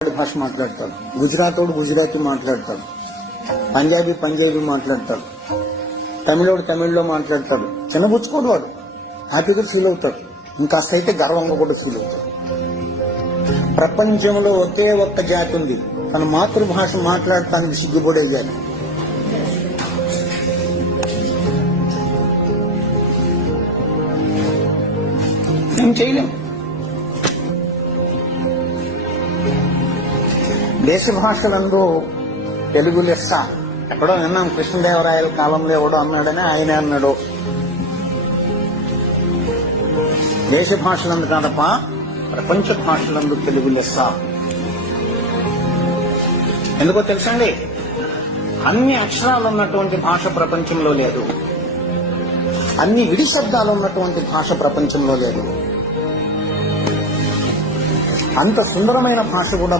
భాష మాట్లాడతాడు, గుజరాతోడు గుజరాతీ మాట్లాడతాడు, పంజాబీ మాట్లాడతాడు, తమిళోడు తమిళ్లో మాట్లాడతాడు. చిన్నబుచ్చుకోడు, వాడు హ్యాపీగా ఫీల్ అవుతాడు. ఇంకాస్త అయితే గర్వంగా కూడా ఫీల్ అవుతాడు. ప్రపంచంలో ఒకే ఒక్క జాతి ఉంది తన మాతృభాష మాట్లాడటానికి సిగ్గుపడే జాతి. ఏం చేయలేం. దేశ భాషలందు తెలుగు లెస్స. ఎక్కడో విన్నాం, కృష్ణదేవరాయల కాలంలో ఎవడో అన్నాడని ఆయన అన్నాడు. దేశ భాషలందు కాదప్ప, ప్రపంచ భాషలందు తెలుగు లెస్స. ఎందుకో తెలుసండి, అన్ని అక్షరాలు ఉన్నటువంటి భాష ప్రపంచంలో లేదు, అన్ని విడి శబ్దాలు ఉన్నటువంటి భాష ప్రపంచంలో లేదు. అంత సుందరమైన భాష కూడా